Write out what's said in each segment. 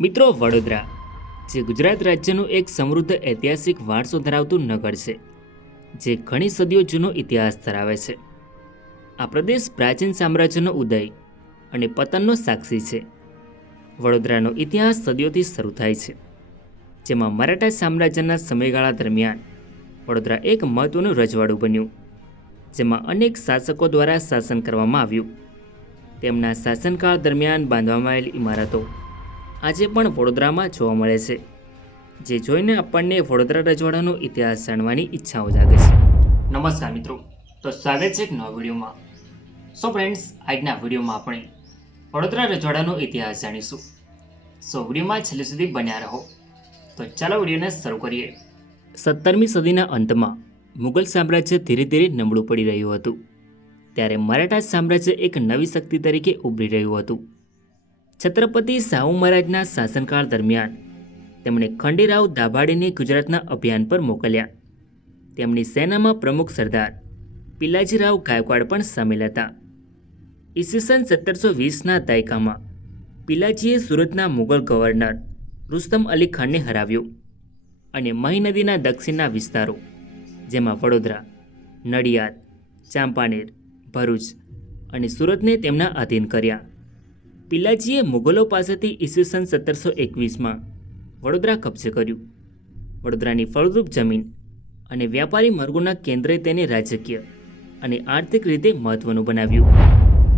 મિત્રો, વડોદરા જે ગુજરાત રાજ્યનું એક સમૃદ્ધ ઐતિહાસિક વારસો ધરાવતું નગર છે, જે ઘણી સદીઓ જૂનો ઇતિહાસ ધરાવે છે. આ પ્રદેશ પ્રાચીન સામ્રાજ્યનો ઉદય અને પતનનો સાક્ષી છે. વડોદરાનો ઇતિહાસ સદીઓથી શરૂ થાય છે, જેમાં મરાઠા સામ્રાજ્યના સમયગાળા દરમિયાન વડોદરા એક મહત્વનું રજવાડું બન્યું, જેમાં અનેક શાસકો દ્વારા શાસન કરવામાં આવ્યું. તેમના શાસનકાળ દરમિયાન બાંધવામાં આવેલી ઇમારતો આજે પણ વડોદરામાં જોવા મળે છે, જે જોઈને આપણને વડોદરા રજવાડાનો ઇતિહાસ જાણવાની ઈચ્છાઓ જાગે છે. નમસ્કાર મિત્રો, તો સ્વાગત છે એક નવા વિડીયોમાં. ફ્રેન્ડ્સ, આજના વિડીયોમાં આપણે વડોદરા રજવાડાનો ઇતિહાસ જાણીશું. વિડીયોમાં છેલ્લે સુધી બન્યા રહો. તો ચાલો વિડીયોને શરૂ કરીએ. 17મી સદીના અંતમાં મુગલ સામ્રાજ્ય ધીરે ધીરે નબળું પડી રહ્યું હતું. ત્યારે મરાઠા સામ્રાજ્ય એક નવી શક્તિ તરીકે ઉભરી રહ્યું હતું. છત્રપતિ શાહુ મહારાજના શાસનકાળ દરમિયાન તેમણે ખંડેરાવ દાભાડેને ગુજરાતના અભિયાન પર મોકલ્યા. તેમની સેનામાં પ્રમુખ સરદાર પિલાજીરાવ ગાયકવાડ પણ સામેલ હતા. ઈસવીસન 1720ના દાયકામાં પિલાજીએ સુરતના મુગલ ગવર્નર રુસ્તમ અલી ખાનને હરાવ્યો અને મહી નદીના દક્ષિણના વિસ્તારો, જેમાં વડોદરા, નડિયાદ, ચાંપાનેર, ભરૂચ અને સુરતને તેમના આધીન કર્યા. પિલાજીએ મુગલો પાસેથી ઈસવીસન 1721માં વડોદરા કબજે કર્યું. વડોદરાની ફળદ્રુપ જમીન અને વ્યાપારી માર્ગોના કેન્દ્રે તેને રાજકીય અને આર્થિક રીતે મહત્વનું બનાવ્યું.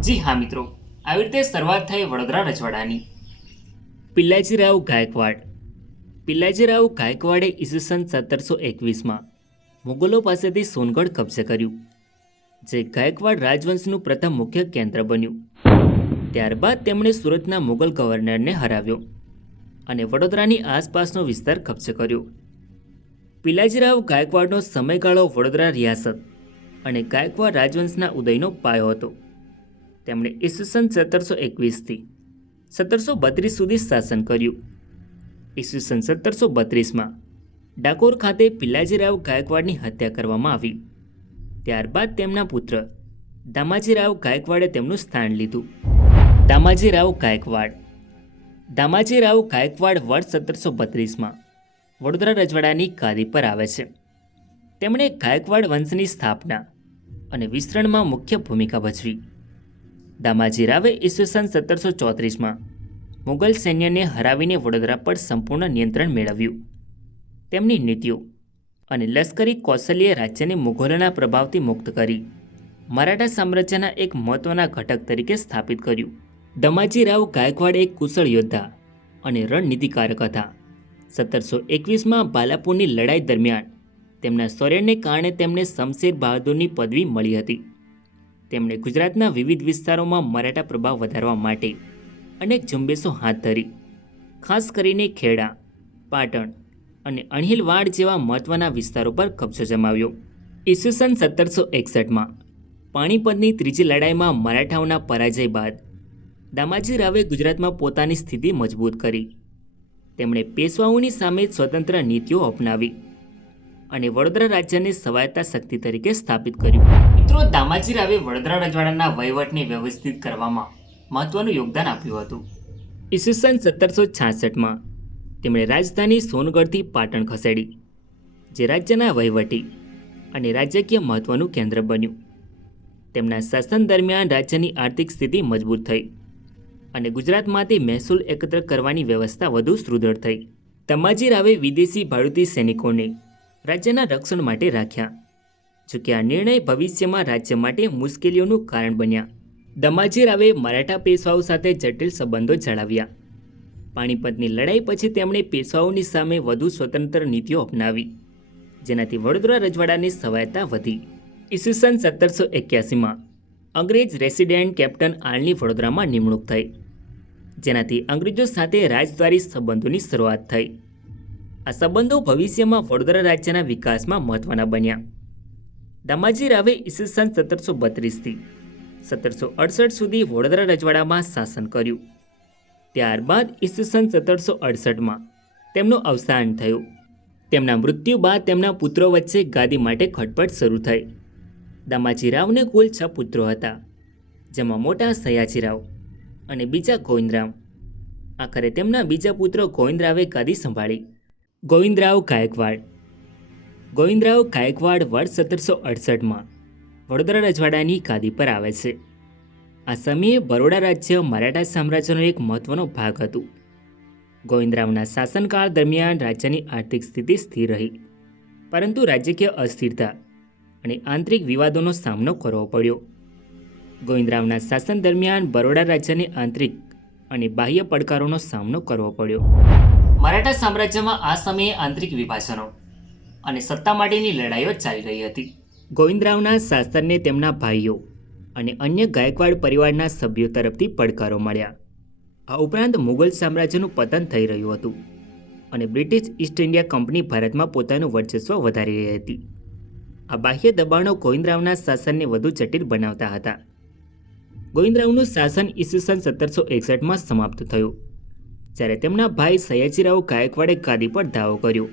જી હા મિત્રો, આવી રીતે શરૂઆત થઈ વડોદરા રજવાડાની. પિલાજીરાવ ગાયકવાડ. પિલાજીરાવ ગાયકવાડે ઈસવીસન 1721માં મુગલો પાસેથી સોનગઢ કબજે કર્યું, જે ગાયકવાડ રાજવંશનું પ્રથમ મુખ્ય કેન્દ્ર બન્યું. ત્યારબાદ તેમણે સુરતના મુગલ ગવર્નરને હરાવ્યો અને વડોદરાની આસપાસનો વિસ્તાર કબજે કર્યો. પિલાજીરાવ ગાયકવાડનો સમયગાળો વડોદરા રિયાસત અને ગાયકવાડ રાજવંશના ઉદયનો પાયો હતો. તેમણે ઈસવીસન 1721થી 1732 સુધી શાસન કર્યું. ઈસવીસન 1732માં ડાકોર ખાતે પિલાજીરાવ ગાયકવાડની હત્યા કરવામાં આવી. ત્યારબાદ તેમના પુત્ર દામાજીરાવ ગાયકવાડે તેમનું સ્થાન લીધું. દામાજીરાવ ગાયકવાડ. દામાજીરાવ ગાયકવાડ વર્ષ 1732માં વડોદરા રજવાડાની ગાદી પર આવે છે. તેમણે ગાયકવાડ વંશની સ્થાપના અને વિસ્તરણમાં મુખ્ય ભૂમિકા ભજવી. દામાજીરાવે ઈસવીસન 1734માં મુગલ સૈન્યને હરાવીને વડોદરા પર સંપૂર્ણ નિયંત્રણ મેળવ્યું. તેમની નીતિઓ અને લશ્કરી કૌશલ્યે રાજ્યને મુઘલોના પ્રભાવથી મુક્ત કરી મરાઠા સામ્રાજ્યના એક મહત્વના ઘટક તરીકે સ્થાપિત કર્યું. દામાજીરાવ ગાયકવાડ એક કુશળ યોદ્ધા અને રણનીતિકારક હતા. 1721માં બાલાપુરની લડાઈ દરમિયાન તેમના શૌર્યને કારણે તેમને શમશેર બહાદુરની પદવી મળી હતી. તેમણે ગુજરાતના વિવિધ વિસ્તારોમાં મરાઠા પ્રભાવ વધારવા માટે અનેક ઝુંબેશો હાથ ધરી. ખાસ કરીને ખેડા, પાટણ અને અણહિલવાડ જેવા મહત્વના વિસ્તારો પર કબજો જમાવ્યો. ઈસવીસન 1761માં પાણીપતની ત્રીજી લડાઈમાં મરાઠાઓના પરાજય બાદ દામાજીરાવે ગુજરાતમાં પોતાની સ્થિતિ મજબૂત કરી. તેમણે પેશવાઓની સામે સ્વતંત્ર નીતિઓ અપનાવી અને વડોદરા રાજ્યને સ્વાયત્તા શક્તિ તરીકે સ્થાપિત કર્યું. મિત્રો, દામાજીરાવે વડોદરા રજવાડાના વહીવટને વ્યવસ્થિત કરવામાં મહત્વનું યોગદાન આપ્યું હતું. ઈસવીસન 1766માં તેમણે રાજધાની સોનગઢથી પાટણ ખસેડી, જે રાજ્યના વહીવટી અને રાજકીય મહત્વનું કેન્દ્ર બન્યું. તેમના શાસન દરમિયાન રાજ્યની આર્થિક સ્થિતિ મજબૂત થઈ અને ગુજરાતમાંથી મહેસૂલ એકત્ર કરવાની વ્યવસ્થા વધુ સુદૃઢ થઈ. દામાજીરાવે વિદેશી ભાડૂતી સૈનિકોને રાજ્યના રક્ષણ માટે રાખ્યા, જોકે આ નિર્ણય ભવિષ્યમાં રાજ્ય માટે મુશ્કેલીઓનું કારણ બન્યા. દામાજીરાવે મરાઠા પેશવાઓ સાથે જટિલ સંબંધો જાળવ્યા. પાણીપતની લડાઈ પછી તેમણે પેશવાઓની સામે વધુ સ્વતંત્ર નીતિઓ અપનાવી, જેનાથી વડોદરા રજવાડાની સ્વાયત્તા વધી. ઈસવીસન 1781માં અંગ્રેજ રેસિડેન્ટ કેપ્ટન આલની વડોદરામાં નિમણૂક થઈ, જેનાથી અંગ્રેજો સાથે રાજદ્વારી સંબંધોની શરૂઆત થઈ. આ સંબંધો ભવિષ્યમાં વડોદરા રાજ્યના વિકાસમાં મહત્વના બન્યા. દામાજીરાવે ઈસવીસન 1732થી 1768 સુધી વડોદરા રજવાડામાં શાસન કર્યું. ત્યારબાદ ઈસવીસન 1768માં તેમનું અવસાન થયું. તેમના મૃત્યુ બાદ તેમના પુત્રો વચ્ચે ગાદી માટે ખટપટ શરૂ થઈ. દામાજીરાવને કુલ 6 પુત્રો હતા, જેમાં મોટા સયાજીરાવ અને બીજા ગોવિંદરાવ આખરે તેમના બીજા પુત્ર ગોવિંદરાવે ગાદી સંભાળી. ગોવિંદરાવ ગાયકવાડ વર્ષ 1768માં વડોદરા રજવાડાની ગાદી પર આવે છે. આ સમયે બરોડા રાજ્ય મરાઠા સામ્રાજ્યનો એક મહત્વનો ભાગ હતું. ગોવિંદરાવના શાસનકાળ દરમિયાન રાજ્યની આર્થિક સ્થિતિ સ્થિર રહી, પરંતુ રાજકીય અસ્થિરતા અને આંતરિક વિવાદોનો સામનો કરવો પડ્યો. ગોવિંદરાવના શાસન દરમિયાન બરોડા રાજ્યને આંતરિક અને બાહ્ય પડકારોનો સામનો કરવો પડ્યો. મરાઠા સામ્રાજ્યમાં આ સમયે આંતરિક વિભાજનો અને સત્તા માટેની લડાઈઓ ચાલી રહી હતી. ગોવિંદરાવના શાસનને તેમના ભાઈઓ અને અન્ય ગાયકવાડ પરિવારના સભ્યો તરફથી પડકારો મળ્યા. આ ઉપરાંત મુગલ સામ્રાજ્યનું પતન થઈ રહ્યું હતું અને બ્રિટિશ ઈસ્ટ ઇન્ડિયા કંપની ભારતમાં પોતાનું વર્ચસ્વ વધારી રહી હતી. આ બાહ્ય દબાણો ગોવિંદરાવના શાસનને વધુ જટિલ બનાવતા હતા. ગોવિંદરાવનું શાસન ઈસવીસન 1761માં સમાપ્ત થયું, જ્યારે તેમના ભાઈ સયાજીરાવ ગાયકવાડે ગાદી પર દાવો કર્યો,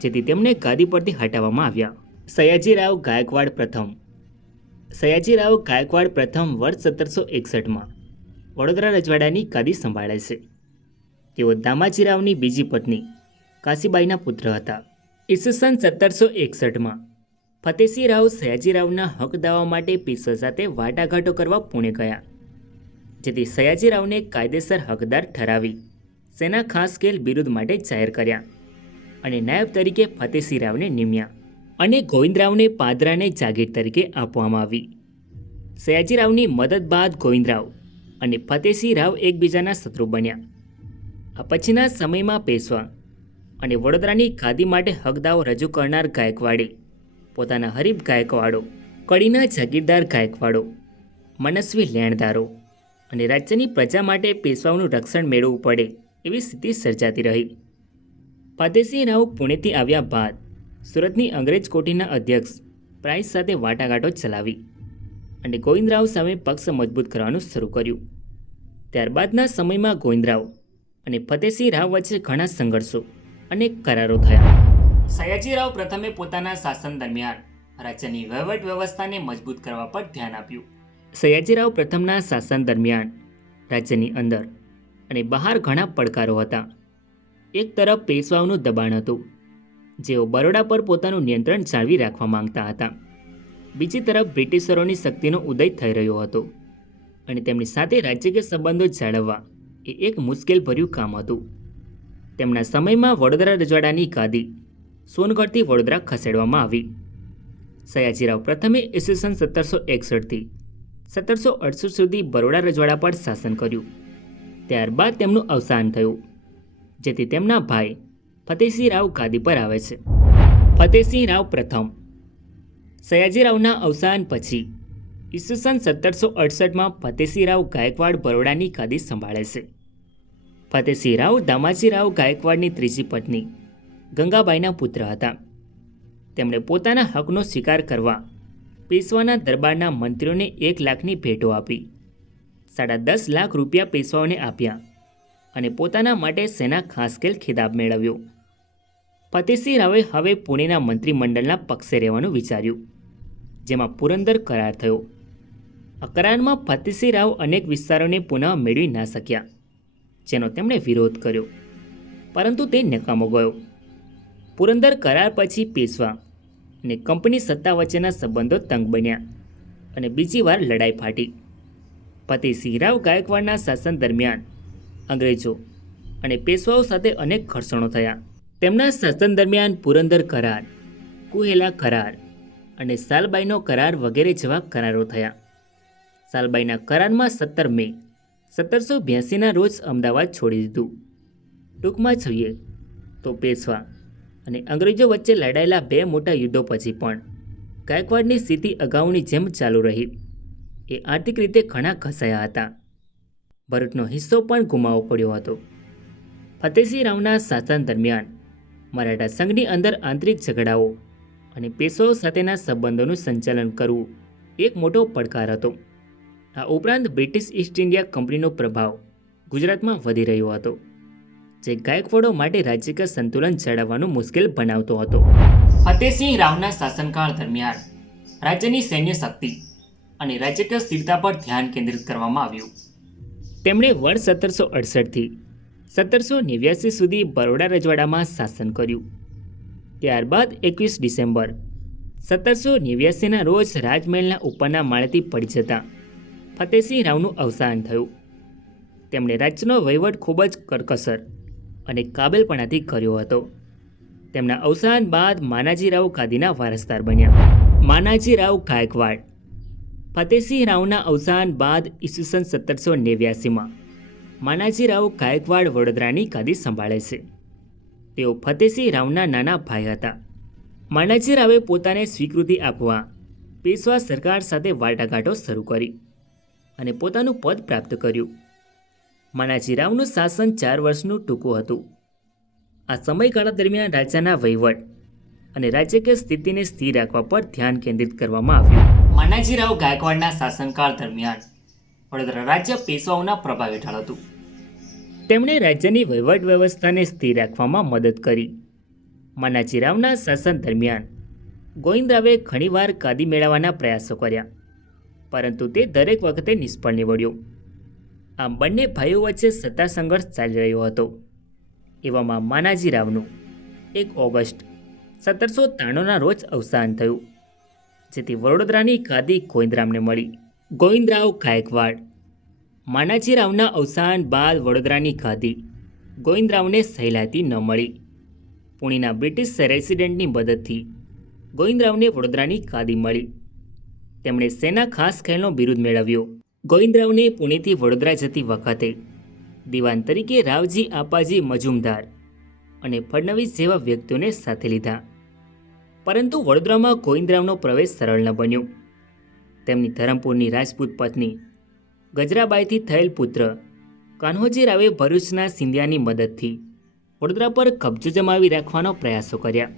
જેથી તેમને ગાદી પરથી હટાવવામાં આવ્યા. સયાજીરાવ ગાયકવાડ પ્રથમ વર્ષ 1761માં વડોદરા રજવાડાની ગાદી સંભાળે છે. તેઓ દામાજીરાવની બીજી પત્ની કાશીબાઈના પુત્ર હતા. ઈસવીસન 1761માં ફતેસિંહરાવ સયાજીરાવના હક દાવા માટે પેશવા સાથે વાટાઘાટો કરવા પુણે ગયા, જેથી સયાજીરાવને કાયદેસર હકદાર ઠરાવી સેના ખાસ સ્કેલ બિરુદ માટે જાહેર કર્યા અને નાયબ તરીકે ફતેસિંહરાવને નિમ્યા અને ગોવિંદરાવને પાદરાને જાગીર તરીકે આપવામાં આવી. સયાજીરાવની મદદ બાદ ગોવિંદરાવ અને ફતેસિંહરાવ એકબીજાના શત્રુ બન્યા. આ પછીના સમયમાં પેશવા અને વડોદરાની ગાદી માટે હકદાવો રજૂ કરનાર ગાયકવાડે પોતાના હરીફ ગાયકવાડો, કડીના જાગીરદાર ગાયકવાડો, મનસ્વી લેણદારો અને રાજ્યની પ્રજા માટે પેશવાઓનું રક્ષણ મેળવવું પડે એવી સ્થિતિ સર્જાતી રહી. ફતેસિંહરાવ પુણેથી આવ્યા બાદ સુરતની અંગ્રેજ કોઠીના અધ્યક્ષ પ્રાઇસ સાથે વાટાઘાટો ચલાવી અને ગોવિંદરાવ સામે પક્ષ મજબૂત કરવાનું શરૂ કર્યું. ત્યારબાદના સમયમાં ગોવિંદરાવ અને ફતેસિંહરાવ વચ્ચે ઘણા સંઘર્ષો અને કરારો થયા. સયાજીરાવ પ્રથમે પોતાના શાસન દરમિયાન રાજ્યની વહીવટ વ્યવસ્થાને મજબૂત કરવા પર ધ્યાન આપ્યું. સયાજીરાવ પ્રથમના શાસન દરમિયાન રાજ્યની અંદર અને બહાર ઘણા પડકારો હતા. એક તરફ પેશવાઓનું દબાણ હતું, જેઓ બરોડા પર પોતાનું નિયંત્રણ જાળવી રાખવા માંગતા હતા. બીજી તરફ બ્રિટિશરોની શક્તિનો ઉદય થઈ રહ્યો હતો અને તેમની સાથે રાજકીય સંબંધો જાળવવા એ એક મુશ્કેલભર્યું કામ હતું. તેમના સમયમાં વડોદરા રજવાડાની ગાદી સોનગઢથી વડોદરા ખસેડવામાં આવી. સયાજીરાવ પ્રથમે ઈસવીસન 1761થી 1768 સુધી બરોડા રજવાડા પર શાસન કર્યું. ત્યારબાદ તેમનું અવસાન થયું, જેથી તેમના ભાઈ ફતેસિંહરાવ ગાદી પર આવે છે. ફતેસિંહરાવ પ્રથમ સયાજીરાવના અવસાન પછી ઈસવીસન 1768માં ફતેસિંહરાવ ગાયકવાડ બરોડાની ગાદી સંભાળે છે. ફતેસિંહરાવ દામાજીરાવ ગાયકવાડની ત્રીજી પત્ની ગંગાબાઈના પુત્ર હતા. તેમણે પોતાના હકનો સ્વીકાર કરવા પેશવાના દરબારના મંત્રીઓને 1 લાખની ભેટો આપી, 10.5 લાખ રૂપિયા પેશવાઓને આપ્યા અને પોતાના માટે સેના ખાસ સ્કેલ ખિતાબ મેળવ્યો. ફતેસિંહરાવે હવે પુણેના મંત્રીમંડળના પક્ષે રહેવાનું વિચાર્યું, જેમાં પુરંદર કરાર થયો. આ કરારમાં ફતેસિંહરાવ અનેક વિસ્તારોને પુનઃ મેળવી ના શક્યા, જેનો તેમણે વિરોધ કર્યો, પરંતુ તે નકામો ગયો. પુરંદર કરાર પછી પેશવા અને કંપની સત્તા વચ્ચેના સંબંધો તંગ બન્યા અને બીજી વાર લડાઈ ફાટી. ફતેસિંહરાવ ગાયકવાડના શાસન દરમિયાન અંગ્રેજો અને પેશવાઓ સાથે અનેક ઘર્ષણો થયા. તેમના શાસન દરમિયાન પુરંદર કરાર, કુહેલા કરાર અને સાલબાઈનો કરાર વગેરે જેવા કરારો થયા. સાલબાઈના કરારમાં 17 મે 1782ના રોજ અમદાવાદ છોડી દીધું. ટૂંકમાં જોઈએ તો પેશવા અને અંગ્રેજો વચ્ચે લડાયેલા 2 મોટા યુદ્ધો પછી પણ ગાયકવાડની સ્થિતિ અગાઉની જેમ ચાલુ રહી. એ આર્થિક રીતે ઘણા ઘસાયા હતા. ભરૂચનો હિસ્સો પણ ગુમાવવો પડ્યો હતો. ફતેસિંહરાવના શાસન દરમિયાન મરાઠા સંઘની અંદર આંતરિક ઝઘડાઓ અને પેશવાઓ સાથેના સંબંધોનું સંચાલન કરવું એક મોટો પડકાર હતો. આ ઉપરાંત બ્રિટિશ ઈસ્ટ ઇન્ડિયા કંપનીનો પ્રભાવ ગુજરાતમાં વધી રહ્યો હતો, જે ગાયકવાડો માટે રાજકીય સંતુલન જાળવવાનું મુશ્કેલ બનાવતો હતો. ફતેસિંહરાવના શાસનકાળ દરમિયાન રાજ્યની સૈન્ય શક્તિ અને રાજકીય સ્થિરતા પર ધ્યાન કેન્દ્રિત કરવામાં આવ્યું. તેમણે વર્ષ 1768થી 1789 સુધી બરોડા રજવાડામાં શાસન કર્યું. ત્યારબાદ 21 ડિસેમ્બર 1789ના રોજ રાજમહેલના ઉપરના માળેથી પડી જતાં ફતેહસિંહ રાવનું અવસાન થયું. તેમણે રાજ્યનો વહીવટ ખૂબ જ કરકસર અને કાબેલપણાથી કર્યો હતો. તેમના અવસાન બાદ માનાજી રાવ ગાદીના વારસદાર બન્યા. માનાજી રાવ ગાયકવાડ. ફતેહસિંહ રાવના અવસાન બાદ ઈસવીસન 1789માં માનાજી રાવ ગાયકવાડ વડોદરાની ગાદી સંભાળે છે. તેઓ ફતેહસિંહ રાવના નાના ભાઈ હતા. માનાજી રાવે પોતાને સ્વીકૃતિ આપવા પેશવા સરકાર સાથે વાટાઘાટો શરૂ કરી અને પોતાનું પદ પ્રાપ્ત કર્યું. માનાજી રાવનું શાસન 4 વર્ષનું ટૂંકું હતું. આ સમયગાળા દરમિયાન રાજ્યના વહીવટ અને રાજકીય સ્થિતિને સ્થિર રાખવા પર ધ્યાન કેન્દ્રિત કરવામાં આવ્યું. માનાજી રાવ ગાયકવાડના શાસનકાળ દરમિયાન વડોદરા રાજ્ય પેશવાઓના પ્રભાવ હેઠળ હતું. તેમણે રાજ્યની વહીવટ વ્યવસ્થાને સ્થિર રાખવામાં મદદ કરી. માનાજી રાવના શાસન દરમિયાન ગોવિંદરાવે ઘણીવાર ગાદી મેળવવાના પ્રયાસો કર્યા, પરંતુ તે દરેક વખતે નિષ્ફળ નીવડ્યો. આમ બંને ભાઈઓ વચ્ચે સત્તા સંઘર્ષ ચાલી રહ્યો હતો. એવામાં માનાજી રાવનું 1 ઓગસ્ટ 1793ના રોજ અવસાન થયું, જેથી વડોદરાની ગાદી ગોવિંદરાવને મળી. ગોવિંદરાવ ગાયકવાડ. માનાજી રાવના અવસાન બાદ વડોદરાની ગાદી ગોવિંદરાવને સહેલાઈથી ન મળી. પુણેના બ્રિટિશ રેસિડેન્ટની મદદથી ગોવિંદરાવને વડોદરાની ગાદી મળી. તેમણે સેના ખાસ ખેલનો બિરુદ મેળવ્યો. ગોવિંદરાવને પુણેથી વડોદરા જતી વખતે દિવાન તરીકે રાવજી આપાજી મજુમદાર અને ફડણવીસ જેવા વ્યક્તિઓને સાથે લીધા, પરંતુ વડોદરામાં ગોવિંદરાવનો પ્રવેશ સરળ ન બન્યો. તેમની ધરમપુરની રાજપૂત પત્ની ગજરાબાઈથી થયેલ પુત્ર કાન્હોજી રાવે ભરૂચના સિંધિયાની મદદથી વડોદરા પર કબજો જમાવી રાખવાનો પ્રયાસો કર્યા,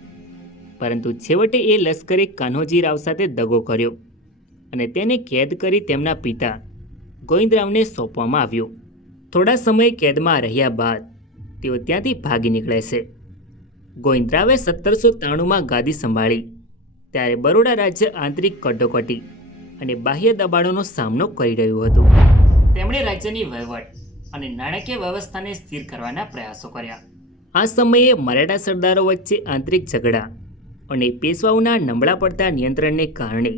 પરંતુ છેવટે એ લશ્કરે કાન્હોજી રાવ સાથે દગો કર્યો અને તેને કેદ કરી તેમના પિતા ગોવિંદરાવને સોંપવામાં આવ્યો. થોડા સમય કેદમાં રહ્યા બાદ તેઓ ત્યાંથી ભાગી નીકળે છે. ગોવિંદરાવે 1793માં ગાદી સંભાળી ત્યારે બરોડા રાજ્ય આંતરિક કટોકટી અને બાહ્ય દબાણોનો સામનો કરી રહ્યું હતું. તેમણે રાજ્યની વહીવટ અને નાણાકીય વ્યવસ્થાને સ્થિર કરવાના પ્રયાસો કર્યા. આ સમયે મરાઠા સરદારો વચ્ચે આંતરિક ઝઘડા અને પેશવાઓના નબળા પડતા નિયંત્રણને કારણે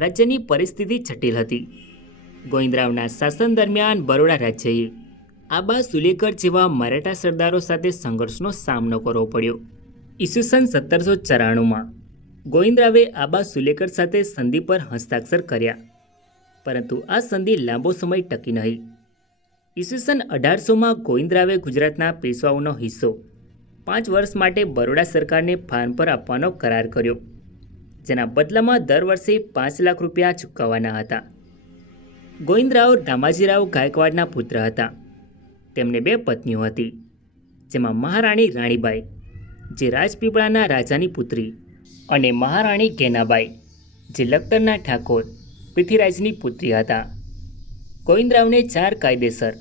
રાજ્યની પરિસ્થિતિ જટિલ હતી. ગોવિંદરાવના શાસન દરમિયાન બરોડા રાજ્યએ આબા સુલેકર જેવા મરાઠા સરદારો સાથે સંઘર્ષનો સામનો કરવો પડ્યો. ઈસવીસન 1794માં ગોવિંદરાવે આબા સુલેકર સાથે સંધિ પર હસ્તાક્ષર કર્યા, પરંતુ આ સંધિ લાંબો સમય ટકી નહીં. ઈસવીસન 1800માં ગોવિંદરાવે ગુજરાતના પેશવાઓનો હિસ્સો 5 વર્ષ માટે બરોડા સરકારને ફાર્મ પર આપવાનો કરાર કર્યો, જેના બદલામાં દર વર્ષે 5 લાખ રૂપિયા ચૂકવવાના હતા. ગોવિંદરાવ દામાજીરાવ ગાયકવાડના પુત્ર હતા. તેમને 2 પત્નીઓ હતી, જેમાં મહારાણી રાણીબાઈ, જે રાજપીપળાના રાજાની પુત્રી, અને મહારાણી ગેનાબાઈ, જે લખતરના ઠાકોર પૃથ્વીરાજની પુત્રી હતા. ગોવિંદરાવને 4 કાયદેસર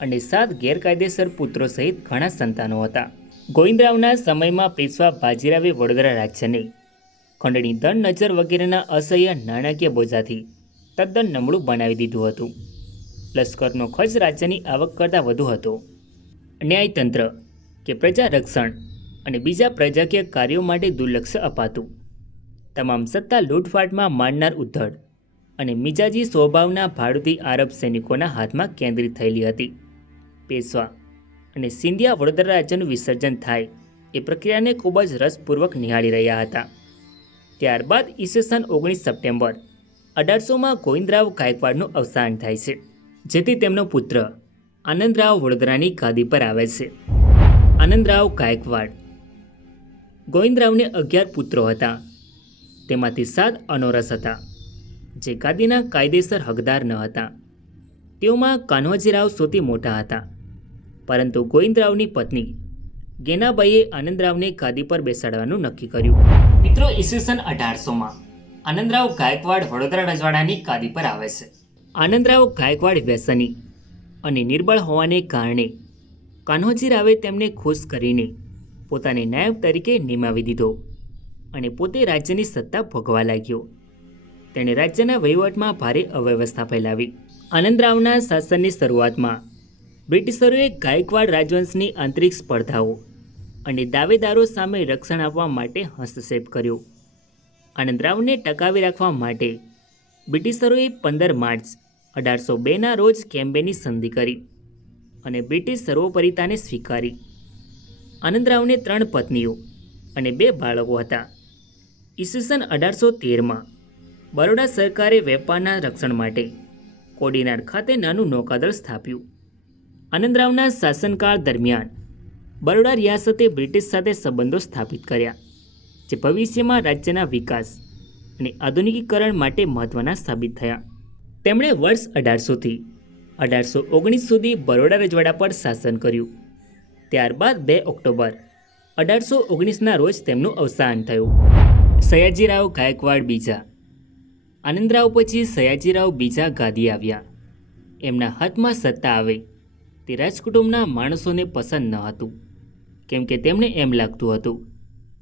અને 7 ગેરકાયદેસર પુત્રો સહિત ઘણા સંતાનો હતા. ગોવિંદરાવના સમયમાં પેશવા બાજીરાવે વડોદરા રાજ્યને ખંડણી દંડ નજર વગેરેના અસહ્ય નાણાકીય બોજાથી તદ્દન નબળું બનાવી દીધું હતું. લશ્કરનો ખર્ચ રાજ્યની આવક કરતાં વધુ હતો. ન્યાયતંત્ર કે પ્રજા રક્ષણ અને બીજા પ્રજાકીય કાર્યો માટે દુર્લક્ષ્ય અપાતું. તમામ સત્તા લૂંટફાટમાં માંડનાર ઉદ્ધડ અને મિજાજી સ્વભાવના ભાડુતી આરબ સૈનિકોના હાથમાં કેન્દ્રિત થયેલી હતી. પેશવા અને સિંધિયા વડોદરા રાજ્યનું વિસર્જન થાય એ પ્રક્રિયાને ખૂબ જ રસપૂર્વક નિહાળી રહ્યા હતા. ત્યારબાદ ઈસવીસન 19 સપ્ટેમ્બર 1800માં ગોવિંદરાવ ગાયકવાડનું અવસાન થાય છે, જેથી તેમનો પુત્ર આનંદરાવ વડોદરાની ગાદી પર આવે છે. આનંદરાવ ગાયકવાડ. ગોવિંદરાવને 11 પુત્રો હતા, તેમાંથી 7 અનોરસ હતા, જે ગાદીના કાયદેસર હકદાર ન હતા. તેઓમાં કાન્હોજીરાવ સૌથી મોટા હતા, પરંતુ ગોવિંદરાવની પત્ની ગેનાબાઈએ આનંદરાવને ગાદી પર બેસાડવાનું નક્કી કર્યું. મિત્રો, ઈસવીસન 1800માં આનંદરાવ ગાયકવાડ વડોદરા રજવાડાની ગાદી પર આવે છે. આનંદરાવ ગાયકવાડ વ્યસની અને નિર્બળ હોવાને કારણે કાન્હોજીરાવે તેમને ખુશ કરીને પોતાને નાયબ તરીકે નિમાવી દીધો અને પોતે રાજ્યની સત્તા ભોગવવા લાગ્યો. તેણે રાજ્યના વહીવટમાં ભારે અવ્યવસ્થા ફેલાવી. આનંદરાવના શાસનની શરૂઆતમાં બ્રિટિશરોએ ગાયકવાડ રાજવંશની આંતરિક સ્પર્ધાઓ અને દાવેદારો સામે રક્ષણ આપવા માટે હસ્તક્ષેપ કર્યો. આનંદરાવને ટકાવી રાખવા માટે બ્રિટિશરોએ 15 માર્ચ 1802ના રોજ કેમ્બેની સંધિ કરી અને બ્રિટિશ સર્વોપરિતાને સ્વીકારી. આનંદરાવને 3 પત્નીઓ અને 2 બાળકો હતા. ઈસવીસન 1813માં બરોડા સરકારે વેપારના રક્ષણ માટે કોડીનાર ખાતે નાનું નૌકાદળ સ્થાપ્યું. આનંદરાવના શાસનકાળ દરમિયાન બરોડા રિયાસતે બ્રિટિશ સાથે સંબંધો સ્થાપિત કર્યા, જે ભવિષ્યમાં રાજ્યના વિકાસ અને આધુનિકીકરણ માટે મહત્ત્વના સાબિત થયા. તેમણે વર્ષ 1800થી 1819 સુધી બરોડા રજવાડા પર શાસન કર્યું. ત્યારબાદ 2 ઓક્ટોબર 1819ના રોજ તેમનું અવસાન થયું. સયાજીરાવ ગાયકવાડ બીજા. આનંદરાવ પછી સયાજીરાવ બીજા ગાદી આવ્યા. એમના હાથમાં સત્તા આવે તે રાજકુટુંબના માણસોને પસંદ ન હતું, કેમ કે તેમને એમ લાગતું હતું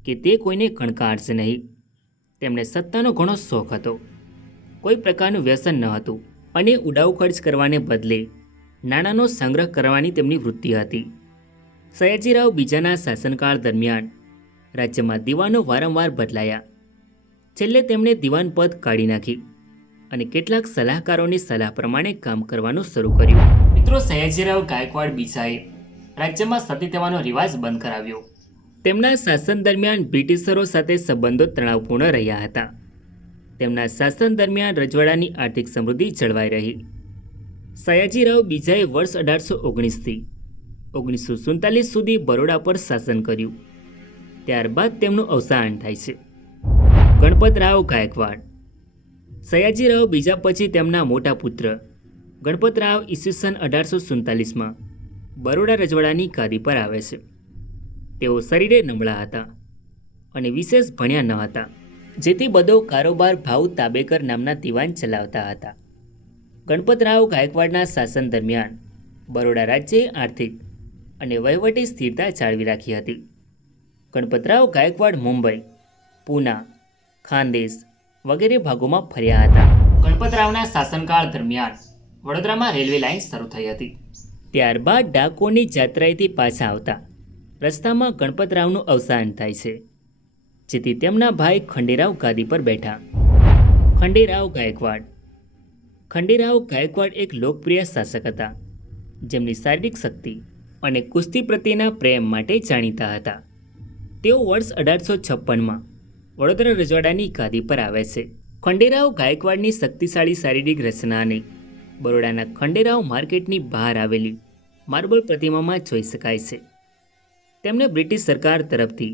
કે તે કોઈને કણકારશે નહીં. તેમને સત્તાનો ઘણો શોખ હતો. કોઈ પ્રકારનું વ્યસન ન હતું અને ઉડાઉ ખર્ચ કરવાને બદલે નાણાંનો સંગ્રહ કરવાની તેમની વૃત્તિ હતી. સયાજીરાવ બીજાના શાસનકાળ દરમિયાન રાજ્યમાં દીવાનો વારંવાર બદલાયા. છેલ્લે તેમણે દિવાન પદ કાઢી નાખી અને કેટલાક સલાહકારોની સલાહ પ્રમાણે કામ કરવાનું શરૂ કર્યું. મિત્રો, સયાજીરાવ ગાયકવાડ બીજાએ રાજ્યમાં સતી થવાનો રિવાજ બંધ કરાવ્યો. તેમના શાસન દરમિયાન બ્રિટિશરો સાથે સંબંધો તણાવપૂર્ણ રહ્યા હતા. તેમના શાસન દરમિયાન રજવાડાની આર્થિક સમૃદ્ધિ જળવાઈ રહી. સયાજીરાવ બીજાએ વર્ષ 1819થી 1947 સુધી બરોડા પર શાસન કર્યું. ત્યારબાદ તેમનું અવસાન થાય છે. ગણપતરાવ ગાયકવાડ. સયાજીરાવ બીજા પછી તેમના મોટા પુત્ર ગણપતરાવ ઈસવીસન 1847માં બરોડા રજવાડાની ગાદી પર આવે છે. તેઓ શરીરે નબળા હતા અને વિશેષ ભણ્યા ન હતા, જેથી બધો કારોબાર ભાઉ તાબેકર નામના દિવાન ચલાવતા હતા. ગણપતરાવ ગાયકવાડના શાસન દરમિયાન બરોડા રાજ્યે આર્થિક અને વહીવટી સ્થિરતા જાળવી રાખી હતી. ગણપતરાવ ગાયકવાડ મુંબઈ, પૂના, ખાનદેશ વગેરે ભાગોમાં ફર્યા હતા. ગણપતરાવના શાસનકાળ દરમિયાન વડોદરામાં રેલવે લાઇન શરૂ થઈ હતી. ત્યારબાદ ડાકોરની જાત્રાએથી પાછા આવતા રસ્તામાં ગણપતરાવનું અવસાન થાય છે, જેથી તેમના ભાઈ ખંડેરાવ ગાદી પર બેઠા. ખંડેરાવ ગાયકવાડ. ખંડેરાવ ગાયકવાડ એક લોકપ્રિય શાસક હતા, જેમની શારીરિક શક્તિ અને કુસ્તી પ્રત્યેના પ્રેમ માટે જાણીતા હતા. તેઓ વર્ષ 1856માં વડોદરા રજવાડાની ગાદી પર આવે છે. ખંડેરાવ ગાયકવાડની શક્તિશાળી શારીરિક રચનાને બરોડાના ખંડેરાવ માર્કેટની બહાર આવેલી માર્બલ પ્રતિમામાં જોઈ શકાય છે. તેમને બ્રિટિશ સરકાર તરફથી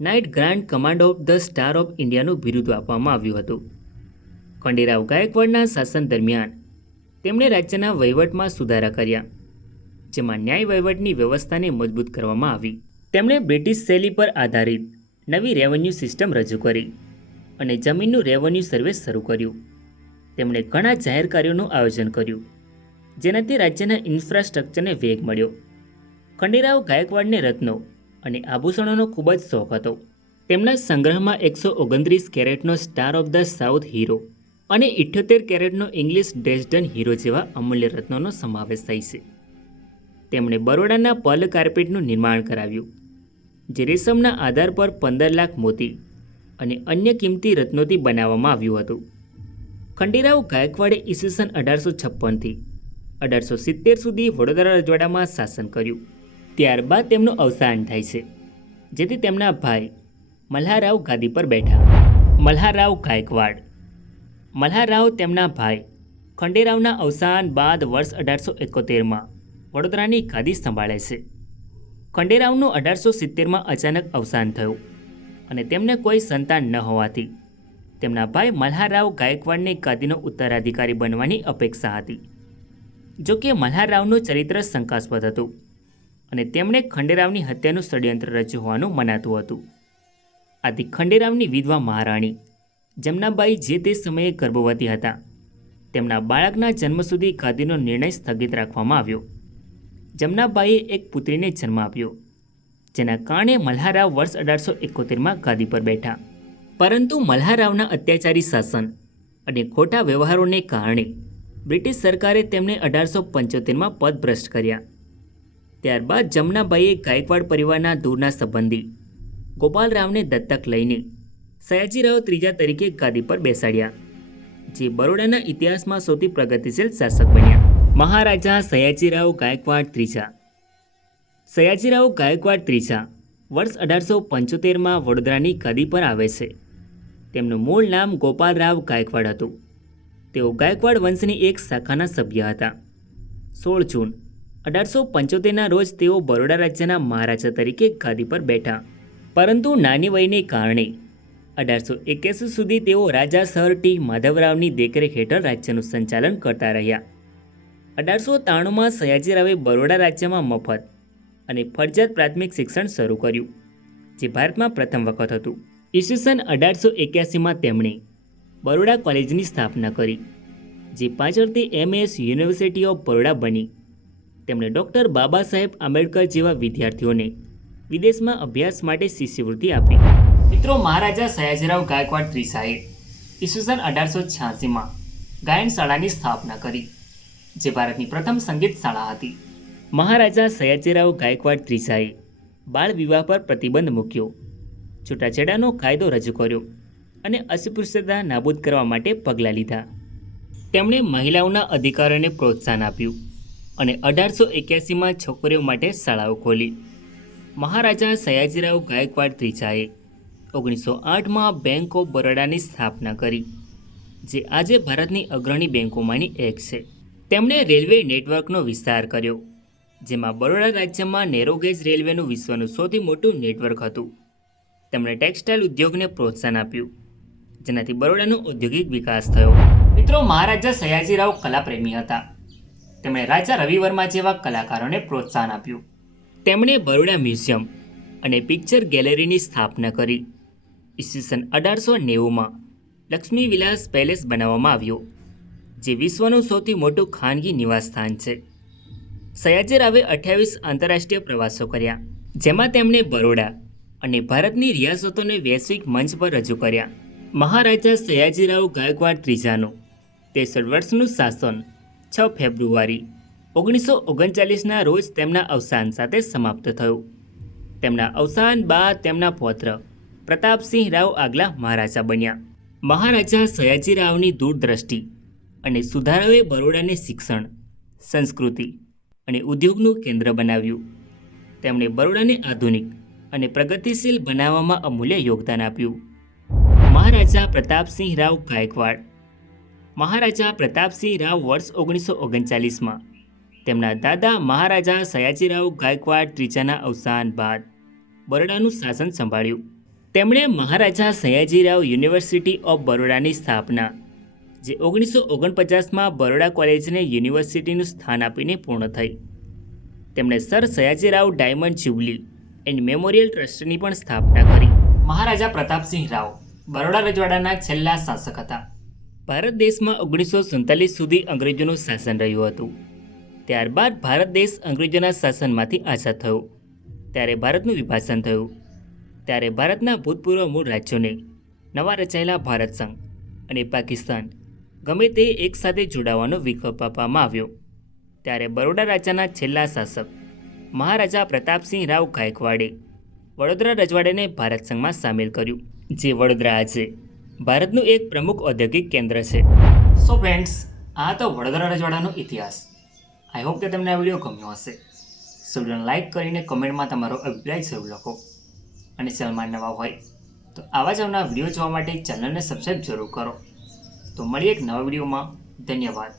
Knight Grand Commander of the Star of ઇન્ડિયાનું બિરુદ આપવામાં આવ્યું હતું. ખંડેરાવ ગાયકવાડના શાસન દરમિયાન તેમણે રાજ્યના વહીવટમાં સુધારા કર્યા, જેમાં ન્યાય વહીવટની વ્યવસ્થાને મજબૂત કરવામાં આવી. તેમણે બ્રિટિશ શૈલી પર આધારિત નવી રેવન્યુ સિસ્ટમ રજૂ કરી અને જમીનનું રેવન્યુ સર્વે શરૂ કર્યું. તેમણે ઘણા જાહેર કાર્યોનું આયોજન કર્યું, જેનાથી રાજ્યના ઇન્ફ્રાસ્ટ્રક્ચરને વેગ મળ્યો. ખંડેરાવ ગાયકવાડને રત્નો અને આભૂષણોનો ખૂબ જ શોખ હતો. તેમના સંગ્રહમાં 129 કેરેટનો સ્ટાર ઓફ ધ સાઉથ હીરો અને 78 કેરેટનો ઇંગ્લિશ ડ્રેસડન હીરો જેવા અમૂલ્ય રત્નોનો સમાવેશ થાય છે. તેમણે બરોડાના પર્લ કાર્પેટનું નિર્માણ કરાવ્યું, જે રેશમના આધાર પર 15 લાખ મોતી અને અન્ય કિંમતી રત્નોથી બનાવવામાં આવ્યું હતું. ખંડેરાવ ગાયકવાડે ઈસવીસન 1856થી 1870 સુધી વડોદરા રજવાડામાં શાસન કર્યું. ત્યારબાદ તેમનું અવસાન થાય છે, જેથી તેમના ભાઈ મલ્હારરાવ ગાદી પર બેઠા. મલ્હારરાવ ગાયકવાડ. મલ્હારરાવ તેમના ભાઈ ખંડેરાવના અવસાન બાદ વર્ષ 1871માં વડોદરાની ગાદી સંભાળે છે. ખંડેરાવનું 1870માં અચાનક અવસાન થયું અને તેમને કોઈ સંતાન ન હોવાથી તેમના ભાઈ મલ્હારરાવ ગાયકવાડને ગાદીનો ઉત્તરાધિકારી બનવાની અપેક્ષા હતી. જો કે મલ્હારરાવનું ચરિત્ર શંકાસ્પદ હતું અને તેમણે ખંડેરાવની હત્યાનું ષડયંત્ર રચ્યું હોવાનું મનાતું હતું. આથી ખંડેરાવની વિધવા મહારાણી જમનાબાઈ જે તે સમયે ગર્ભવતી હતા, તેમના બાળકના જન્મ સુધી ગાદીનો નિર્ણય સ્થગિત રાખવામાં આવ્યો. જમનાબાઈએ એક પુત્રીને જન્મ આપ્યો, જેના કારણે મલ્હારરાવ વર્ષ 1871માં ગાદી પર બેઠા. પરંતુ મલ્હારરાવના અત્યાચારી શાસન અને ખોટા વ્યવહારોને કારણે બ્રિટિશ સરકારે તેમને 1875માં પદભ્રષ્ટ કર્યા. ત્યારબાદ જમનાબાઈએ ગાયકવાડ પરિવારના દૂરના સંબંધી ગોપાલરાવને દત્તક લઈને સયાજીરાવ ત્રીજા તરીકે ગાદી પર બેસાડ્યા, જે બરોડાના ઇતિહાસમાં સૌથી પ્રગતિશીલ શાસક બન્યા. મહારાજા સયાજીરાવ ગાયકવાડ ત્રીજા. સયાજીરાવ ગાયકવાડ ત્રીજા વર્ષ 1875માં વડોદરાની ગાદી પર આવે છે. તેમનું મૂળ નામ ગોપાલરાવ ગાયકવાડ હતું. તેઓ ગાયકવાડ વંશની એક શાખાના સભ્ય હતા. 16 જૂન 1875ના રોજ તેઓ બરોડા રાજ્યના મહારાજા તરીકે ગાદી પર બેઠા, પરંતુ નાની વયને કારણે 1881 સુધી તેઓ રાજા સર ટી માધવરાવની દેખરેખ હેઠળ રાજ્યનું સંચાલન કરતા રહ્યા. 1893માં સયાજીરાવે બરોડા રાજ્યમાં મફત અને ફરજિયાત પ્રાથમિક શિક્ષણ શરૂ કર્યું, જે ભારતમાં પ્રથમ વખત હતું. ઈસવીસન 1881માં તેમણે બરોડા કોલેજની સ્થાપના કરી, જે પાછળથી MS યુનિવર્સિટી ઓફ બરોડા બની. તેમણે ડૉક્ટર બાબા સાહેબ આંબેડકર જેવા વિદ્યાર્થીઓને વિદેશમાં અભ્યાસ માટે શિષ્યવૃત્તિ આપી. મિત્રો, મહારાજા સયાજીરાવ ગાયકવાડ ત્રીજાએ ઈસવીસન 1886માં ગાયન શાળાની સ્થાપના કરી, જે ભારતની પ્રથમ સંગીત શાળા હતી. મહારાજા સયાજીરાવ ગાયકવાડ ત્રીજાએ બાળ વિવાહ પર પ્રતિબંધ મૂક્યો, છૂટાછેડાનો કાયદો રજૂ કર્યો અને અસ્પૃશ્યતા નાબૂદ કરવા માટે પગલાં લીધા. તેમણે મહિલાઓના અધિકારોને પ્રોત્સાહન આપ્યું અને 1881માં છોકરીઓ માટે શાળાઓ ખોલી. મહારાજા સયાજીરાવ ગાયકવાડ ત્રીજાએ 1908માં બેંક ઓફ બરોડાની સ્થાપના કરી, જે આજે ભારતની અગ્રણી બેંકોમાંની એક છે. તેમણે રેલવે નેટવર્કનો વિસ્તાર કર્યો, જેમાં બરોડા રાજ્યમાં નેરોગેજ રેલવેનું વિશ્વનું સૌથી મોટું નેટવર્ક હતું. તેમણે ટેક્સટાઇલ ઉદ્યોગને પ્રોત્સાહન આપ્યું, જેનાથી બરોડાનો ઔદ્યોગિક વિકાસ થયો. મિત્રો, મહારાજા સયાજીરાવ કલાપ્રેમી હતા. તેમણે રાજા રવિવર્મા જેવા કલાકારોને પ્રોત્સાહન આપ્યું. તેમણે બરોડા મ્યુઝિયમ અને પિક્ચર ગેલેરીની સ્થાપના કરી. ઈસવીસન 1890માં લક્ષ્મી વિલાસ પેલેસ બનાવવામાં આવ્યો, જે વિશ્વનું સૌથી મોટું ખાનગી નિવાસસ્થાન છે. સયાજીરાવે 28 આંતરરાષ્ટ્રીય પ્રવાસો કર્યા, જેમાં તેમણે બરોડા અને ભારતની રિયાસતોને વૈશ્વિક મંચ પર રજૂ કર્યા. મહારાજા સયાજીરાવ ગાયકવાડ ત્રીજાનું 63 વર્ષનું શાસન 6 ફેબ્રુઆરી 1939ના રોજ તેમના અવસાન સાથે સમાપ્ત થયું. તેમના અવસાન બાદ તેમના પૌત્ર પ્રતાપસિંહ રાવ આગલા મહારાજા બન્યા. મહારાજા સયાજીરાવની દૂરદ્રષ્ટિ અને સુધારાઓએ બરોડાને શિક્ષણ, સંસ્કૃતિ અને ઉદ્યોગનું કેન્દ્ર બનાવ્યું. તેમણે બરોડાને આધુનિક અને પ્રગતિશીલ બનાવવામાં અમૂલ્ય યોગદાન આપ્યું. મહારાજા પ્રતાપસિંહ રાવ ગાયકવાડ. મહારાજા પ્રતાપસિંહ રાવ વર્ષ 1939માં તેમના દાદા મહારાજા સયાજીરાવ ગાયકવાડ ત્રીજાના અવસાન બાદ બરોડાનું શાસન સંભાળ્યું. તેમણે મહારાજા સયાજીરાવ યુનિવર્સિટી ઓફ બરોડાની સ્થાપના, જે 1949માં બરોડા કોલેજને યુનિવર્સિટીનું સ્થાન આપીને પૂર્ણ થઈ. તેમણે sir Sayajirao diamond jubilee and memorial ટ્રસ્ટની પણ સ્થાપના કરી. મહારાજા પ્રતાપસિંહ રાવ બરોડા રજવાડાના છેલ્લા શાસક હતા. ભારત દેશમાં 1947 સુધી અંગ્રેજોનું શાસન રહ્યું હતું. ત્યારબાદ ભારત દેશ અંગ્રેજોના શાસનમાંથી આઝાદ થયો. ત્યારે ભારતનું વિભાજન થયું. ત્યારે ભારતના ભૂતપૂર્વ મૂળ રાજ્યોને નવા રચાયેલા ભારત સંઘ અને પાકિસ્તાન ગમે તે એકસાથે જોડાવાનો વિકલ્પ આપવામાં આવ્યો. ત્યારે બરોડા રાજ્યના છેલ્લા શાસક મહારાજા પ્રતાપસિંહ રાવ ગાયકવાડે વડોદરા રજવાડાને ભારત સંઘમાં સામેલ કર્યું, જે વડોદરા આજે ભારતનું એક પ્રમુખ ઔદ્યોગિક કેન્દ્ર છે. સો ફ્રેન્ડ્સ, આ તો વડોદરા રજવાડાનો ઇતિહાસ. આઈ હોપ કે તમને આ વિડીયો ગમ્યો હશે. સો વિડીયોને લાઇક કરીને કમેન્ટમાં તમારો અભિપ્રાય જરૂર લખો, અને ચેનલમાં નવા હોય તો આવા જ આવનારા વિડીયો જોવા માટે ચેનલને સબસ્ક્રાઈબ જરૂર કરો. તો મળીએ એક નવા વિડીયોમાં. ધન્યવાદ.